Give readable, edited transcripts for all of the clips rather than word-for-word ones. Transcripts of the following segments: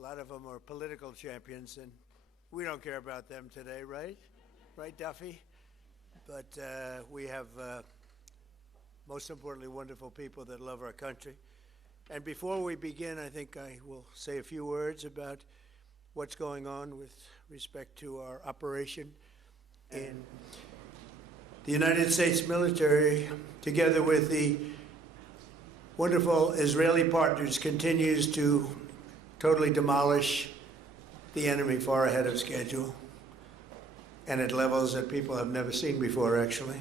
A lot of them are political champions, and we don't care about them today, right? Right, Duffy? But we have, most importantly, wonderful people that love our country. And before we begin, I think I will say a few words about what's going on with respect to our operation in the United States military, together with the wonderful Israeli partners, continues to totally demolish the enemy far ahead of schedule and at levels that people have never seen before, actually.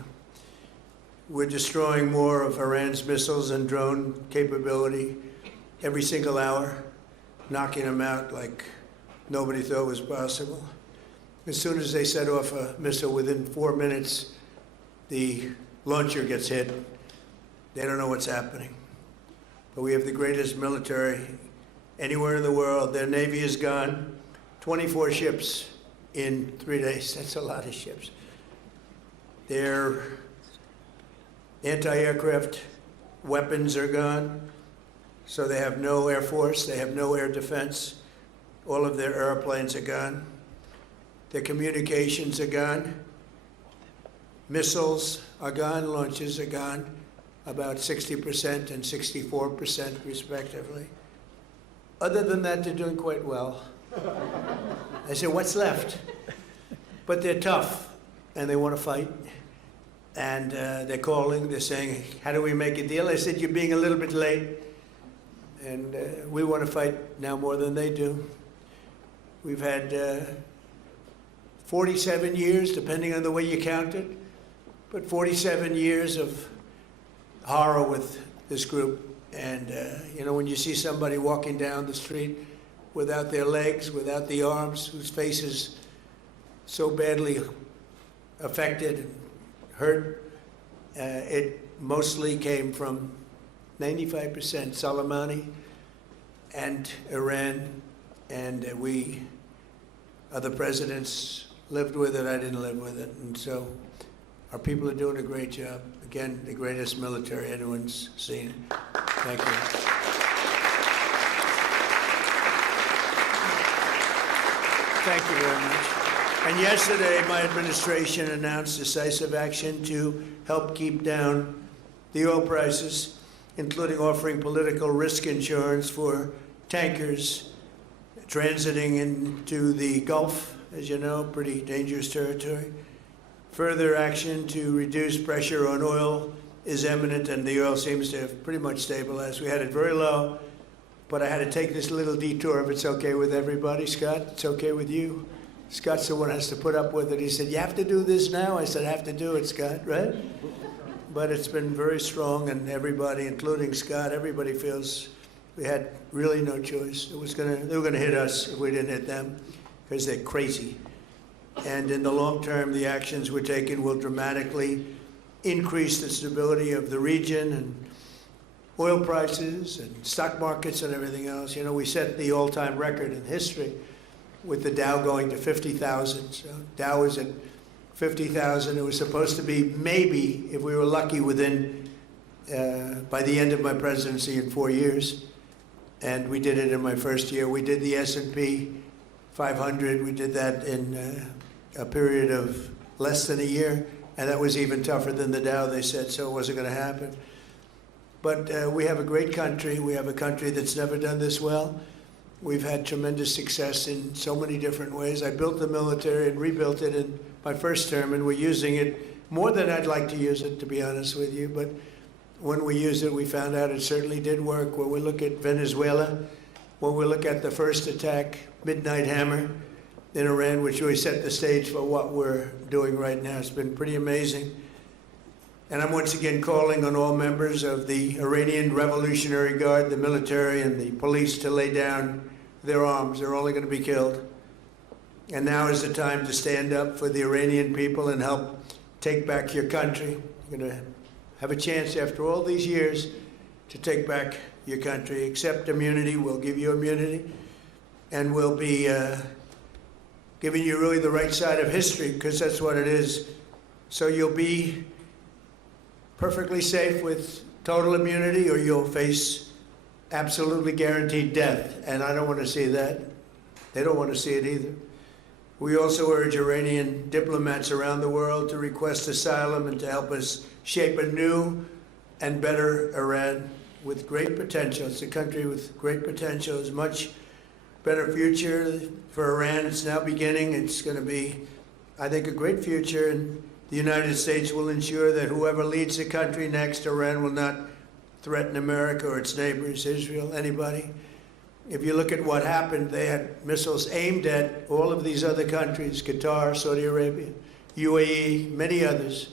We're destroying more of Iran's missiles and drone capability every single hour, knocking them out like nobody thought was possible. As soon as they set off a missile, within 4 minutes, the launcher gets hit. They don't know what's happening. But we have the greatest military anywhere in the world. Their Navy is gone. 24 ships in 3 days. That's a lot of ships. Their anti-aircraft weapons are gone. So they have no air force. They have no air defense. All of their airplanes are gone. Their communications are gone. Missiles are gone. Launches are gone. About 60% and 64% respectively. Other than that, they're doing quite well. I said, what's left? But they're tough, and they want to fight. And they're calling, they're saying, how do we make a deal? I said, you're being a little bit late. And we want to fight now more than they do. We've had 47 years, depending on the way you count it, but 47 years of horror with this group. And, you know, when you see somebody walking down the street without their legs, without the arms, whose face is so badly affected and hurt, it mostly came from 95% Soleimani and Iran, and we, other presidents, lived with it. I didn't live with it. And so our people are doing a great job. Again, the greatest military anyone's seen. Thank you. Thank you very much. And yesterday, my administration announced decisive action to help keep down the oil prices, including offering political risk insurance for tankers transiting into the Gulf, as you know, pretty dangerous territory. Further action to reduce pressure on oil is imminent, and the oil seems to have pretty much stabilized. We had it very low, but I had to take this little detour, if it's okay with everybody. Scott, it's okay with you? Scott's the one who has to put up with it. He said, you have to do this now? I said, I have to do it, Scott, right? But it's been very strong, and everybody, including Scott, everybody feels we had really no choice. They were gonna hit us if we didn't hit them, because they're crazy. And in the long term, the actions we're taking will dramatically increase the stability of the region and oil prices and stock markets and everything else. You know, we set the all-time record in history with the Dow going to 50,000. So Dow was at 50,000. It was supposed to be maybe, if we were lucky, within, by the end of my presidency in 4 years. And we did it in my first year. We did the S&P 500. We did that in a period of less than a year, and that was even tougher than the Dow, they said, so it wasn't going to happen. But we have a great country. We have a country that's never done this well. We've had tremendous success in so many different ways. I built the military and rebuilt it in my first term, and we're using it more than I'd like to use it, to be honest with you. But when we used it, we found out it certainly did work. When we look at Venezuela, when we look at the first attack, Midnight Hammer, in Iran, which really set the stage for what we're doing right now. It's been pretty amazing. And I'm once again calling on all members of the Iranian Revolutionary Guard, the military and the police, to lay down their arms. They're only going to be killed. And now is the time to stand up for the Iranian people and help take back your country. You're going to have a chance after all these years to take back your country. Accept immunity. We'll give you immunity. And we'll be giving you really the right side of history, because that's what it is. So you'll be perfectly safe with total immunity, or you'll face absolutely guaranteed death, and I don't want to see that. They don't want to see it either. We also urge Iranian diplomats around the world to request asylum and to help us shape a new and better Iran with great potential. It's a country with great potential. It's a much better future for Iran. It's now beginning. It's going to be, I think, a great future, and the United States will ensure that whoever leads the country next, Iran will not threaten America or its neighbors, Israel, anybody. If you look at what happened, they had missiles aimed at all of these other countries, Qatar, Saudi Arabia, UAE, many others,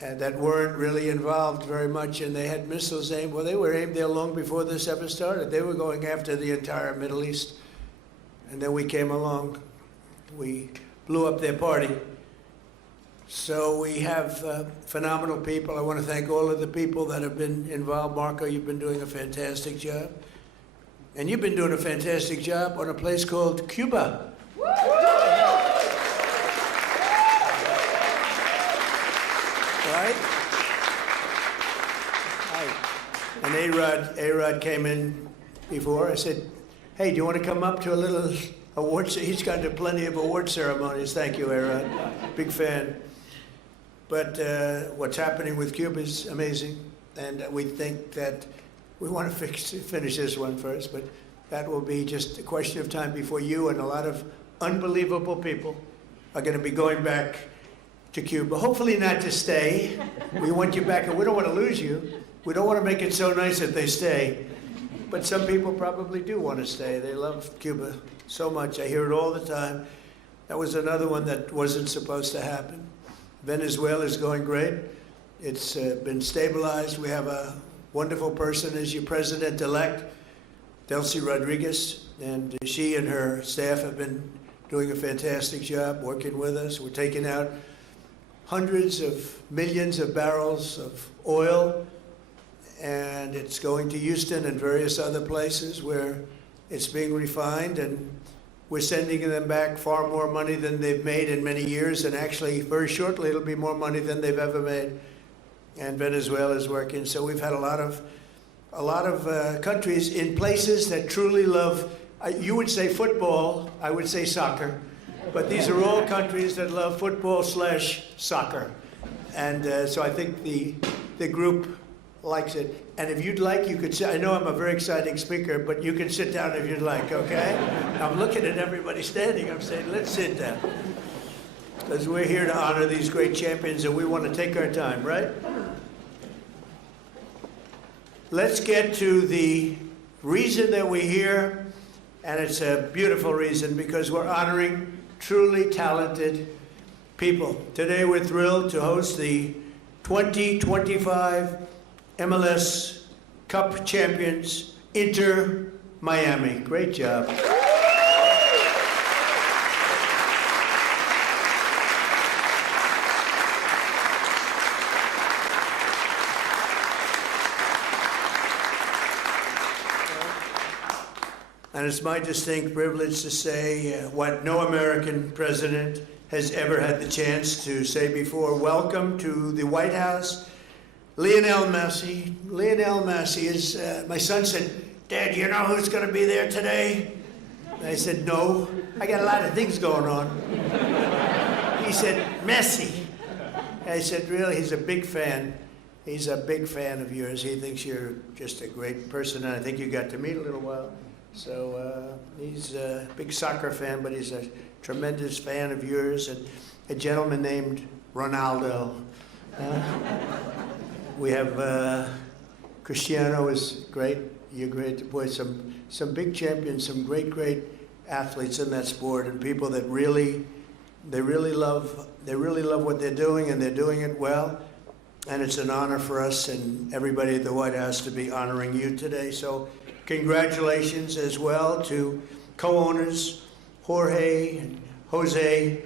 and that weren't really involved very much, and they had missiles aimed. Well, they were aimed there long before this ever started. They were going after the entire Middle East, and then we came along. We blew up their party. So we have phenomenal people. I want to thank all of the people that have been involved. Marco, you've been doing a fantastic job. And you've been doing a fantastic job on a place called Cuba. Right? And A-Rod came in before. I said, hey, do you want to come up to a little award? He's gone to plenty of award ceremonies. Thank you, A-Rod. Big fan. But what's happening with Cuba is amazing. And we think that we want to finish this one first, but that will be just a question of time before you and a lot of unbelievable people are going to be going back to Cuba. Hopefully not to stay. We want you back, and we don't want to lose you. We don't want to make it so nice that they stay. But some people probably do want to stay. They love Cuba so much. I hear it all the time. That was another one that wasn't supposed to happen. Venezuela is going great. It's been stabilized. We have a wonderful person as your president-elect, Delcy Rodriguez, and she and her staff have been doing a fantastic job working with us. We're taking out hundreds of millions of barrels of oil, and it's going to Houston and various other places where it's being refined, and we're sending them back far more money than they've made in many years, and actually very shortly it'll be more money than they've ever made. And Venezuela is working. So we've had a lot of countries in places that truly love, you would say football, I would say soccer, but these are all countries that love football/soccer. And so I think the group likes it. And if you'd like, you could sit. I know I'm a very exciting speaker, but you can sit down if you'd like, okay? I'm looking at everybody standing. I'm saying, let's sit down. Because we're here to honor these great champions, and we want to take our time, right? Let's get to the reason that we're here, and it's a beautiful reason because we're honoring truly talented people. Today we're thrilled to host the 2025 MLS Cup champions, Inter Miami. Great job. And it's my distinct privilege to say what no American president has ever had the chance to say before. Welcome to the White House, Lionel Messi. Lionel Messi is, my son said, Dad, you know who's going to be there today? And I said, no, I got a lot of things going on. He said, Messi. And I said, really? He's a big fan. He's a big fan of yours. He thinks you're just a great person, and I think you got to meet a little while. So he's a big soccer fan, but he's a tremendous fan of yours, and a gentleman named Ronaldo. We have Cristiano is great. You're great. Boy, some big champions, some great athletes in that sport, and people that really love what they're doing, and they're doing it well. And it's an honor for us and everybody at the White House to be honoring you today. So congratulations as well to co-owners Jorge and Jose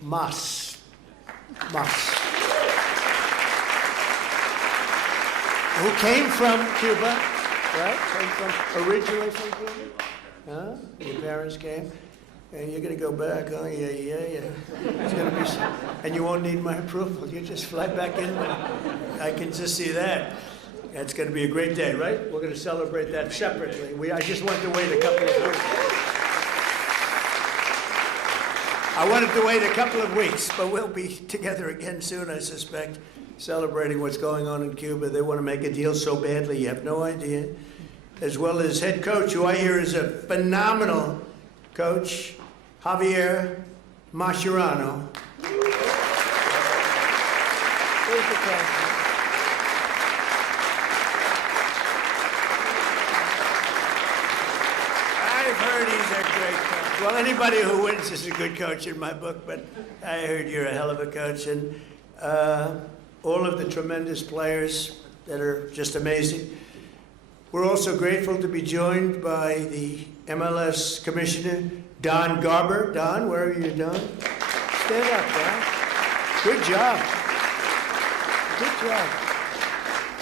Mas. Who came from Cuba, right? Originally from Cuba? Huh? Your parents came? And you're going to go back, huh? Yeah. It's going to be, and you won't need my approval. You just fly back in. I can just see that. It's going to be a great day, right? We're going to celebrate that separately. I just wanted to wait a couple of weeks. I wanted to wait a couple of weeks, but we'll be together again soon, I suspect, celebrating what's going on in Cuba. They want to make a deal so badly, you have no idea. As well as head coach, who I hear is a phenomenal coach, Javier Mascherano. I've heard he's a great coach. Well, anybody who wins is a good coach in my book, but I heard you're a hell of a coach. And all of the tremendous players that are just amazing. We're also grateful to be joined by the MLS Commissioner, Don Garber. Don, where are you, Don? Stand up, Don. Good job. Good job.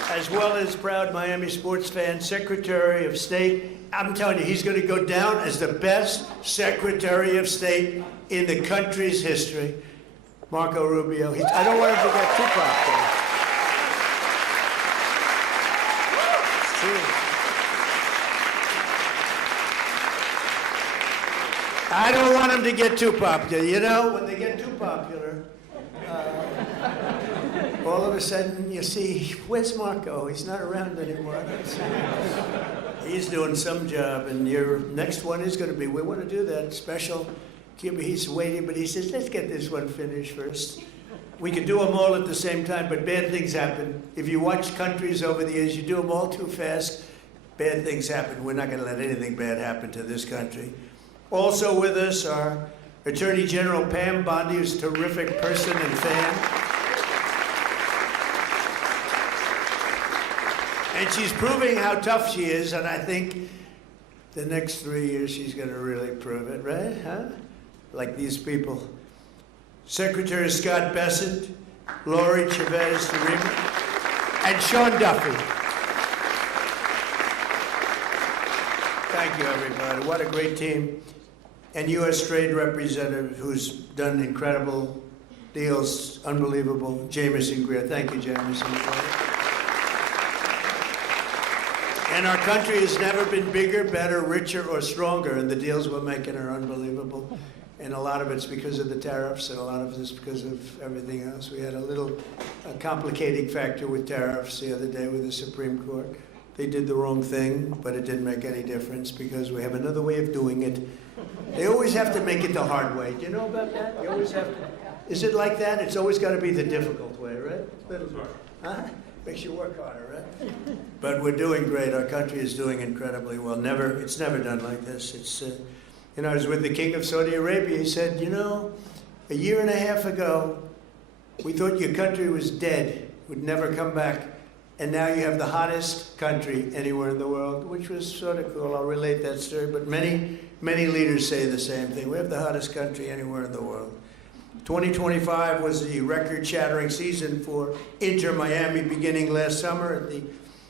As well as proud Miami sports fan, Secretary of State. I'm telling you, he's going to go down as the best Secretary of State in the country's history, Marco Rubio. I don't want him to get too popular. It's true. I don't want him to get too popular. You know, when they get too popular, all of a sudden you see, where's Marco? He's not around anymore. He's doing some job, and your next one is going to be, we want to do that special. He's waiting, but he says, let's get this one finished first. We can do them all at the same time, but bad things happen. If you watch countries over the years, you do them all too fast, bad things happen. We're not going to let anything bad happen to this country. Also with us are Attorney General Pam Bondi, who's a terrific person and fan. And she's proving how tough she is, and I think the next 3 years she's going to really prove it, right? Huh? Like these people. Secretary Scott Bessent, Lori Chavez-Tarima, and Sean Duffy. Thank you, everybody. What a great team. And U.S. Trade Representative, who's done incredible deals, unbelievable, Jamison Greer. Thank you, Jamison. And our country has never been bigger, better, richer, or stronger, and the deals we're making are unbelievable. And a lot of it's because of the tariffs, and a lot of it's because of everything else. We had a complicating factor with tariffs the other day with the Supreme Court. They did the wrong thing, but it didn't make any difference because we have another way of doing it. They always have to make it the hard way. Do you know about that? You always have to. Is it like that? It's always got to be the difficult way, right? Huh? Makes you work harder, right? But we're doing great. Our country is doing incredibly well. It's never done like this. It's, I was with the King of Saudi Arabia. He said, a year and a half ago, we thought your country was dead, would never come back. And now you have the hottest country anywhere in the world, which was sort of cool. I'll relate that story. But many, many leaders say the same thing. We have the hottest country anywhere in the world. 2025 was the record-shattering season for Inter Miami, beginning last summer at the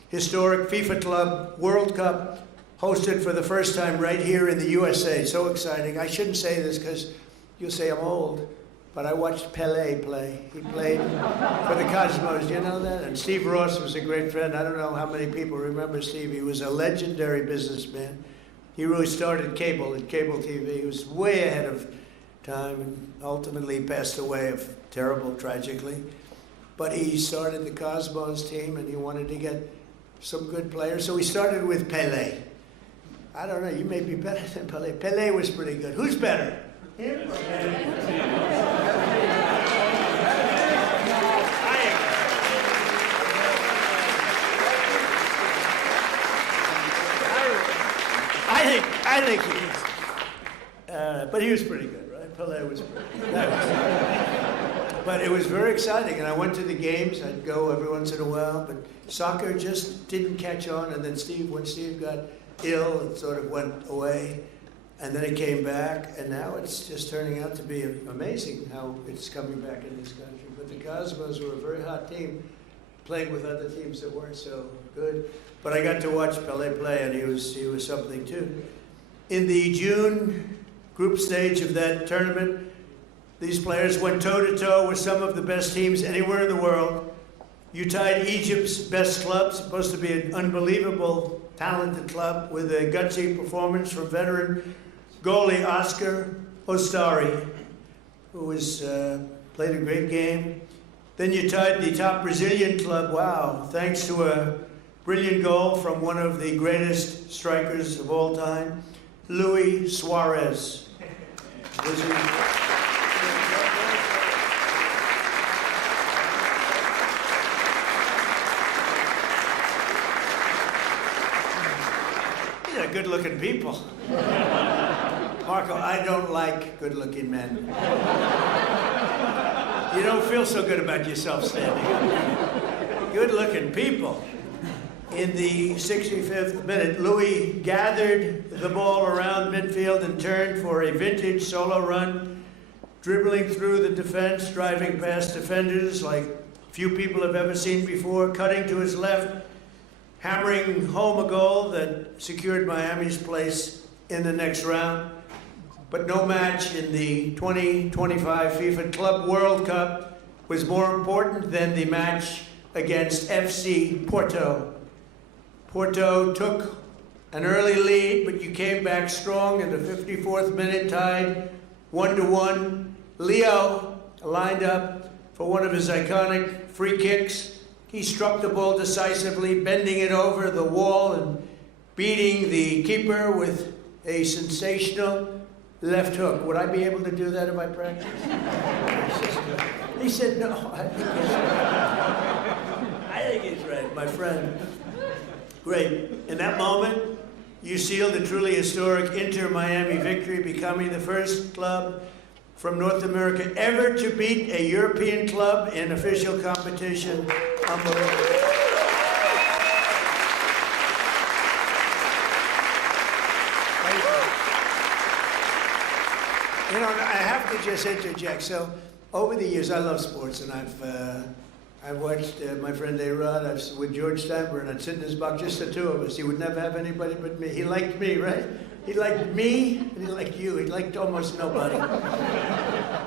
historic FIFA Club World Cup, hosted for the first time right here in the USA. So exciting. I shouldn't say this because you'll say I'm old, but I watched Pelé play. He played for the Cosmos. Do you know that? And Steve Ross was a great friend. I don't know how many people remember Steve. He was a legendary businessman. He really started cable TV. He was way ahead of time and ultimately passed away tragically. But he started the Cosmos team and he wanted to get some good players. So he started with Pelé. I don't know, you may be better than Pelé. Pelé was pretty good. Who's better? Him or I think he is. But he was pretty good, right? Pelé was pretty good. But it was very exciting, and I went to the games. I'd go every once in a while, but soccer just didn't catch on. And then when Steve got ill, it sort of went away, and then it came back, and now it's just turning out to be amazing how it's coming back in this country. But the Cosmos were a very hot team, playing with other teams that weren't so good. But I got to watch Pelé play, and he was something too. In the June group stage of that tournament, these players went toe-to-toe with some of the best teams anywhere in the world. You tied Egypt's best club, supposed to be an unbelievable, talented club, with a gutsy performance from veteran goalie Oscar Ostari, who played a great game. Then you tied the top Brazilian club, wow, thanks to a brilliant goal from one of the greatest strikers of all time, Luis Suarez. These are good-looking people. Marco, I don't like good-looking men. You don't feel so good about yourself standing up. Good-looking people. In the 65th minute, Louis gathered the ball around midfield and turned for a vintage solo run, dribbling through the defense, driving past defenders like few people have ever seen before, cutting to his left, hammering home a goal that secured Miami's place in the next round. But no match in the 2025 FIFA Club World Cup was more important than the match against FC Porto. Porto took an early lead, but you came back strong in the 54th minute, tied 1-1. Leo lined up for one of his iconic free kicks. He struck the ball decisively, bending it over the wall and beating the keeper with a sensational left hook. Would I be able to do that if I practiced? He said, no, I think he's right, my friend. Great. In that moment, you sealed a truly historic Inter-Miami victory, becoming the first club from North America ever to beat a European club in official competition. Unbelievable. You know, I have to just interject. So, over the years, I love sports, and I've watched my friend A-Rod with George Steinbrenner, and I'd sit in his box, just the two of us. He would never have anybody but me. He liked me, right? He liked me, and he liked you. He liked almost nobody.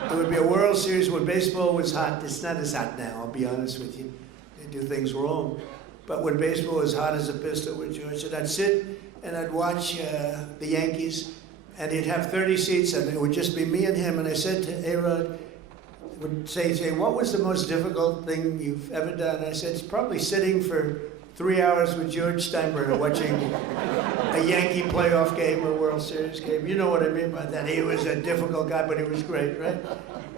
There would be a World Series when baseball was hot. It's not as hot now, I'll be honest with you. They do things wrong. But when baseball was hot as a pistol with George, and I'd sit and I'd watch the Yankees, and he'd have 30 seats, and it would just be me and him. And I said to A-Rod, would say, what was the most difficult thing you've ever done? And I said, it's probably sitting for 3 hours with George Steinbrenner watching a Yankee playoff game or World Series game. You know what I mean by that. He was a difficult guy, but he was great, right?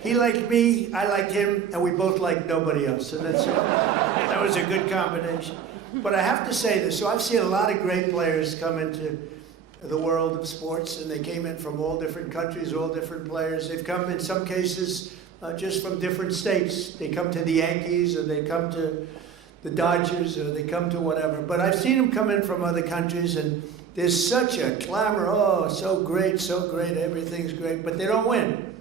He liked me, I liked him, and we both liked nobody else. So that was a good combination. But I have to say this, so I've seen a lot of great players come into the world of sports, and they came in from all different countries, all different players. They've come, in some cases, just from different states. They come to the Yankees, or they come to the Dodgers, or they come to whatever. But I've seen them come in from other countries, and there's such a clamor, oh, so great, everything's great, but they don't win.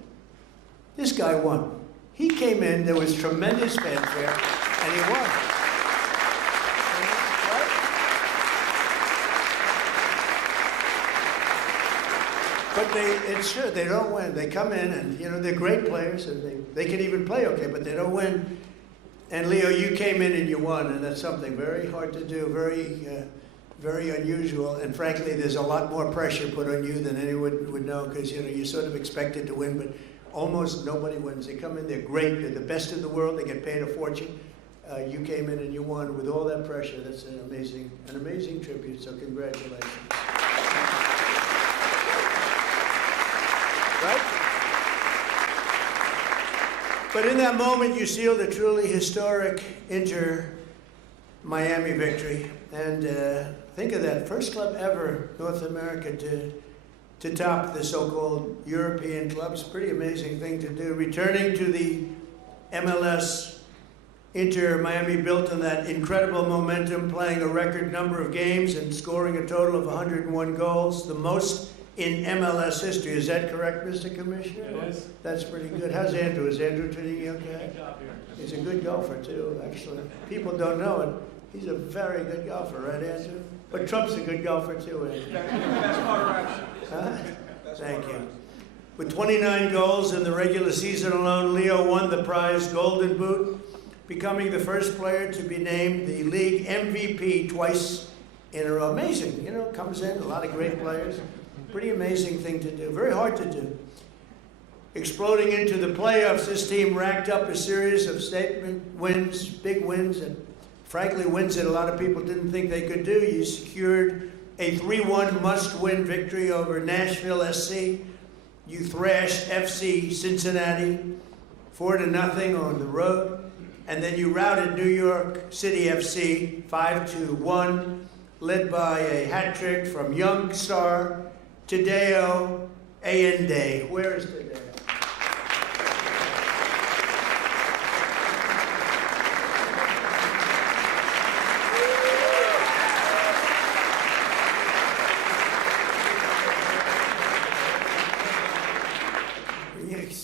This guy won. He came in, there was tremendous fanfare, and he won. But it's true, they don't win. They come in and, you know, they're great players, and they can even play okay, but they don't win. And Leo, you came in and you won, and that's something very hard to do, very unusual. And frankly, there's a lot more pressure put on you than anyone would know, because, you know, you're sort of expected to win, but almost nobody wins. They come in, they're great, they're the best in the world, they get paid a fortune. You came in and you won with all that pressure. That's an amazing tribute, so congratulations. Right? But in that moment, you sealed a truly historic Inter-Miami victory. And think of that, first club ever, North America, to top the so-called European clubs. Pretty amazing thing to do. Returning to the MLS, Inter-Miami built on that incredible momentum, playing a record number of games and scoring a total of 101 goals, the most in MLS history. Is that correct, Mr. Commissioner? It is. That's pretty good. How's Andrew? Is Andrew treating you okay? Good job here. He's a good golfer, too, actually. People don't know it. He's a very good golfer, right, Andrew? But Trump's a good golfer, too, Andrew. That's moderation. Huh? Thank you. With 29 goals in the regular season alone, Leo won the prize Golden Boot becoming the first player to be named the league MVP twice in a row. Amazing, you know, comes in, a lot of great players. Pretty amazing thing to do, very hard to do. Exploding into the playoffs, this team racked up a series of statement wins, big wins, and frankly, wins that a lot of people didn't think they could do. You secured a 3-1 must-win victory over Nashville SC. You thrashed FC Cincinnati 4-0 on the road. And then you routed New York City FC 5-1, led by a hat trick from young star Tadeo Allende. Where is Tadeo?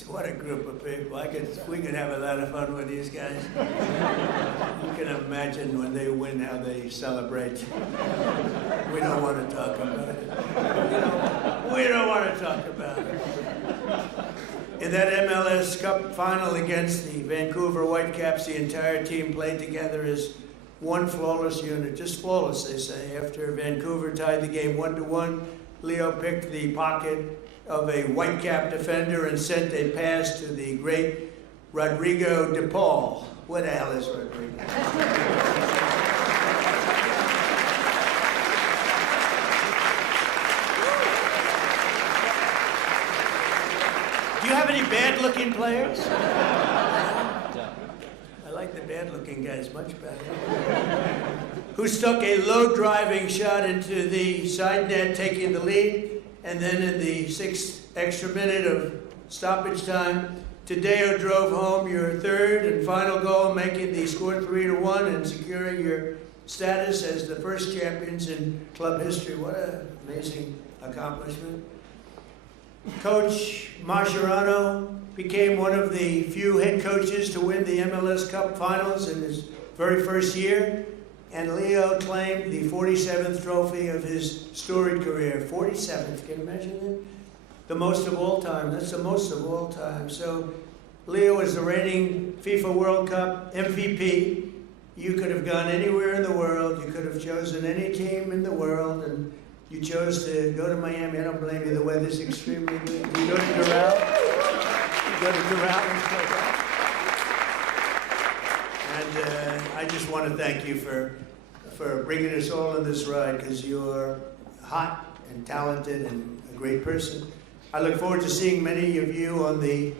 What a group of people. We could have a lot of fun with these guys. You can imagine when they win how they celebrate. We don't want to talk about it. We don't want to talk about it. In that MLS Cup final against the Vancouver Whitecaps, the entire team played together as one flawless unit. Just flawless, they say. After Vancouver tied the game 1-1, Leo picked the pocket of a Whitecap defender and sent a pass to the great Rodrigo de Paul. What the hell is Rodrigo? Do you have any bad-looking players? I like the bad-looking guys much better. Who stuck a low-driving shot into the side net, taking the lead. And then in the 6th extra minute of stoppage time, Tadeo drove home your third and final goal, making the score 3-1 and securing your status as the first champions in club history. What an amazing accomplishment. Coach Mascherano became one of the few head coaches to win the MLS Cup finals in his very first year. And Leo claimed the 47th trophy of his storied career. 47th, can you imagine that? The most of all time. That's the most of all time. So Leo is the reigning FIFA World Cup MVP. You could have gone anywhere in the world. You could have chosen any team in the world, and you chose to go to Miami. I don't blame you. The weather's extremely good. You go to Doral. You go to Doral and play golf. And I just want to thank you for bringing us all on this ride, because you're hot and talented and a great person. I look forward to seeing many of you on the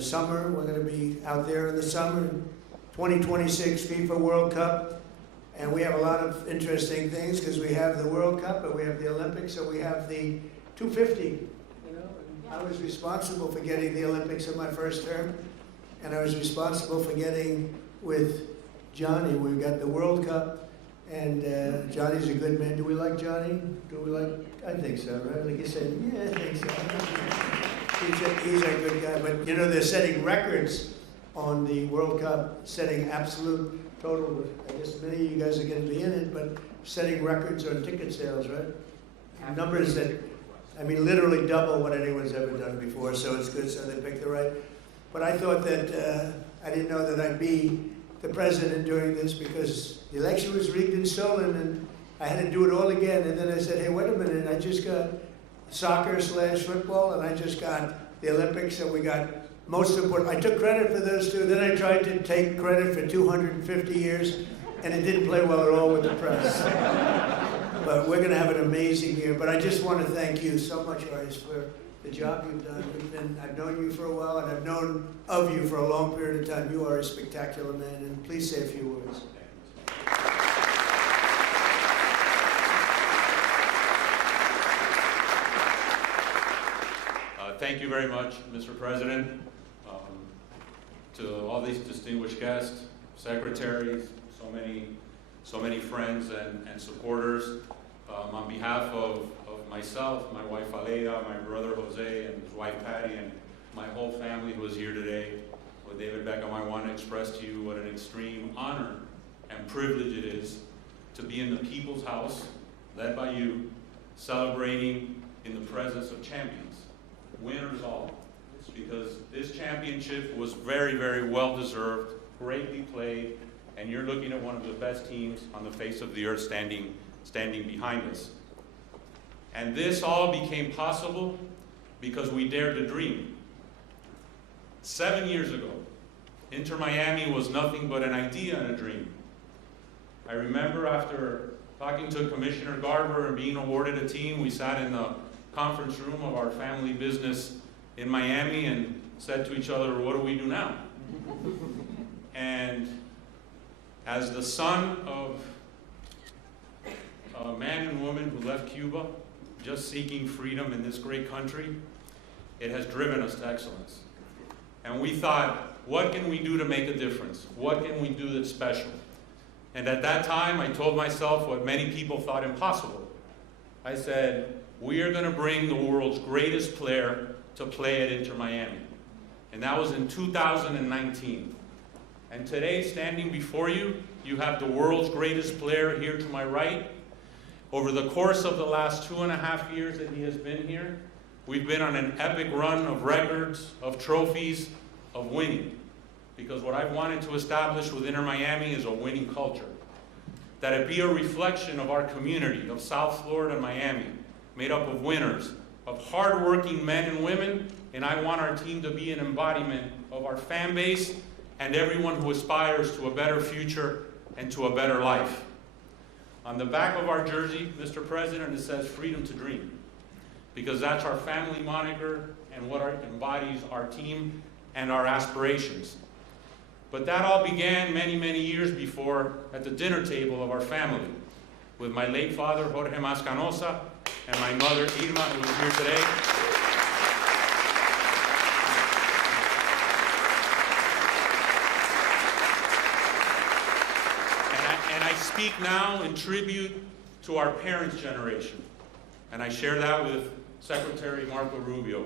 summer. We're going to be out there in the summer, 2026 FIFA World Cup. And we have a lot of interesting things, because we have the World Cup and we have the Olympics and we have the 250. You know, I was responsible for getting the Olympics in my first term. And I was responsible for getting with Johnny. We got the World Cup, and Johnny's a good man. Do we like Johnny? Do we like? I think so, right? Like you said, yeah, I think so. He's a good guy. But you know, they're setting records on the World Cup, setting absolute total. I guess many of you guys are going to be in it, but setting records on ticket sales, right? Numbers that, I mean, literally double what anyone's ever done before. So it's good. So they picked the right. But I thought that I didn't know that I'd be the president during this, because the election was rigged and stolen, and I had to do it all again. And then I said, hey, wait a minute, I just got soccer/football, and I just got the Olympics, and we got most important. I took credit for those two. Then I tried to take credit for 250 years, and it didn't play well at all with the press. But we're going to have an amazing year. But I just want to thank you so much, Aris, for the job you've done. I've known you for a while, and I've known of you for a long period of time. You are a spectacular man, and please say a few words. Thank you very much, Mr. President. To all these distinguished guests, secretaries, so many friends and supporters. On behalf of myself, my wife Aleida, my brother Jose, and his wife Patty, and my whole family who is here today, with David Beckham, I want to express to you what an extreme honor and privilege it is to be in the People's House, led by you, celebrating in the presence of champions, winners all, because this championship was very, very well deserved, greatly played, and you're looking at one of the best teams on the face of the earth standing behind us. And this all became possible because we dared to dream. 7 years ago, Inter Miami was nothing but an idea and a dream. I remember after talking to Commissioner Garber and being awarded a team, we sat in the conference room of our family business in Miami and said to each other, what do we do now? And as the son of a man and woman who left Cuba, just seeking freedom in this great country, it has driven us to excellence. And we thought, what can we do to make a difference? What can we do that's special? And at that time, I told myself what many people thought impossible. I said, we are going to bring the world's greatest player to play at Inter Miami. And that was in 2019. And today, standing before you, you have the world's greatest player here to my right. Over the course of the last 2.5 years that he has been here, we've been on an epic run of records, of trophies, of winning. Because what I've wanted to establish with Inter Miami is a winning culture. That it be a reflection of our community of South Florida and Miami, made up of winners, of hardworking men and women, and I want our team to be an embodiment of our fan base and everyone who aspires to a better future and to a better life. On the back of our jersey, Mr. President, it says freedom to dream, because that's our family moniker and what embodies our team and our aspirations. But that all began many, many years before at the dinner table of our family, with my late father, Jorge Mascanosa, and my mother, Irma, who is here today. And I speak now in tribute to our parents' generation. And I share that with Secretary Marco Rubio,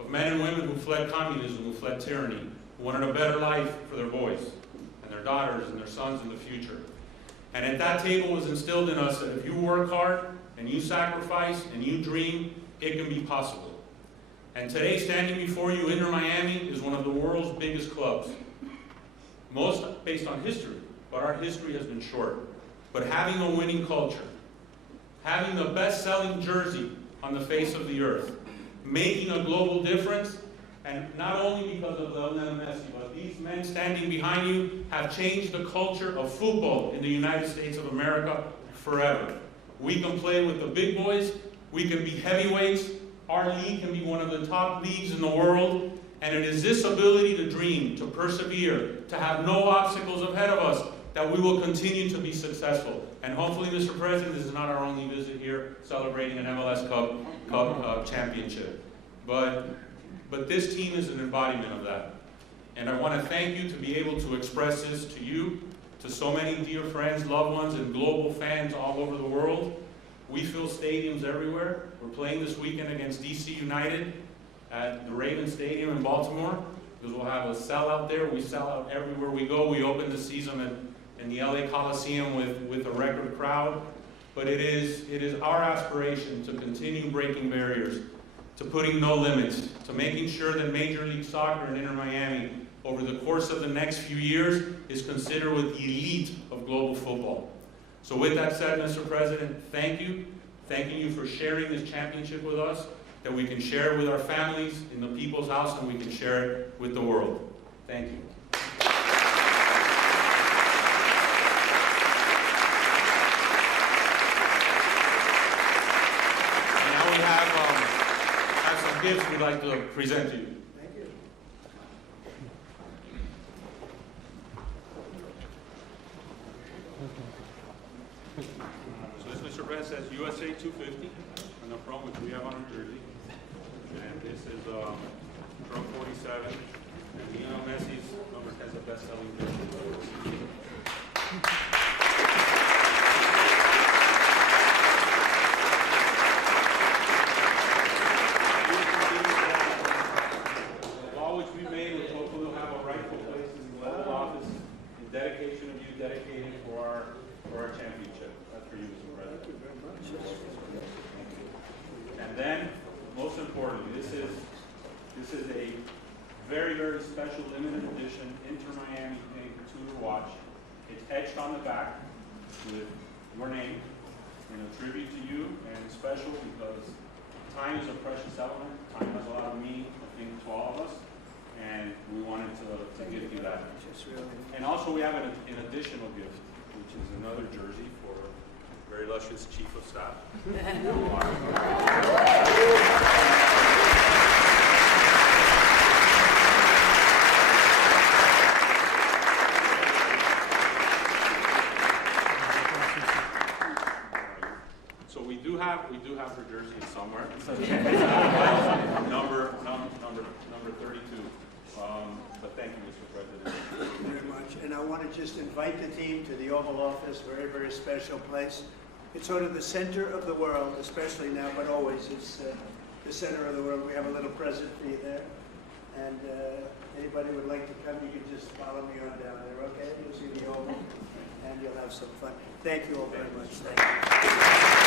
of men and women who fled communism, who fled tyranny, who wanted a better life for their boys and their daughters and their sons in the future. And at that table was instilled in us that if you work hard and you sacrifice and you dream, it can be possible. And today, standing before you, Inter Miami is one of the world's biggest clubs. Most based on history, but our history has been short. But having a winning culture, having the best-selling jersey on the face of the earth, making a global difference, and not only because of Lionel Messi, but these men standing behind you have changed the culture of football in the United States of America forever. We can play with the big boys, we can be heavyweights, our league can be one of the top leagues in the world, and it is this ability to dream, to persevere, to have no obstacles ahead of us, that we will continue to be successful. And hopefully, Mr. President, this is not our only visit here celebrating an MLS Cup championship. But this team is an embodiment of that. And I want to thank you to be able to express this to you, to so many dear friends, loved ones, and global fans all over the world. We fill stadiums everywhere. We're playing this weekend against DC United at the Ravens Stadium in Baltimore, because we'll have a sellout there. We sell out everywhere we go. We open the season in the LA Coliseum with a record crowd. But it is our aspiration to continue breaking barriers, to putting no limits, to making sure that Major League Soccer in Inter Miami over the course of the next few years is considered with the elite of global football. So with that said, Mr. President, thank you. Thanking you for sharing this championship with us, that we can share it with our families in the people's house and we can share it with the world. Thank you. And now we have some gifts we'd like to present to you. Thank you. So this, Mr. President, says USA 250 on the front, which we have on our jersey. And this is drum 47. And Lionel Messi's number has the best-selling jersey. The law which we made, which hopefully will have a rightful place in the Oval Office, in dedication of you, dedicated for our championship. That's for you, Mr. President. Thank you very much. And then, most importantly, this is This is a very, very special limited edition Inter Miami Pink Tudor watch. It's etched on the back with your name in a tribute to you, and special because time is a precious element. Time has a lot of meaning, I think, to all of us, and we wanted to give you that. And also we have an additional gift, which is another jersey for very illustrious Chief of Staff. So we do have her jersey somewhere. number 32. But thank you, Mr. President. Thank you very much. And I want to just invite the team to the Oval Office, very, very special place. It's sort of the center of the world, especially now, but always it's the center of the world. We have a little present for you there. And anybody who would like to come, you can just follow me on down there, okay? You'll see the Oval, and you'll have some fun. Thank you all very much. Thank you.